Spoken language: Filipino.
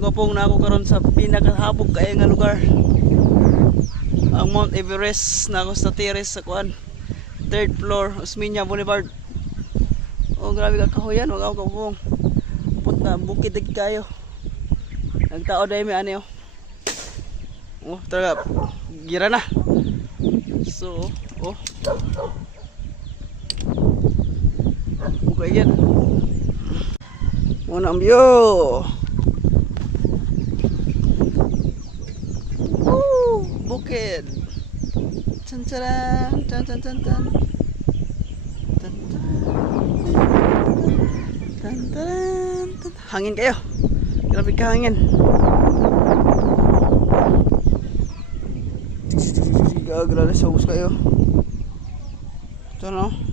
Sugapong na ako karon sa pinakahabog kaya nga lugar. Ang Mount Everest na ako sa terrace sa kuan. 3rd floor, Osmeña Boulevard. Oh, grabe ka kahoyan, wag ako kabong. Punta bukid dig kayo. Nagtao dai mi ani oh. Oh, talaga gira na. So, oh. Okay yan. Muna ang view. Woo! Bukid. Tan tan tan tan tan tan. Tan tan tan. Hangin kayo. Grabe ka hangin. Grabe sa ubos kayo. Ito no.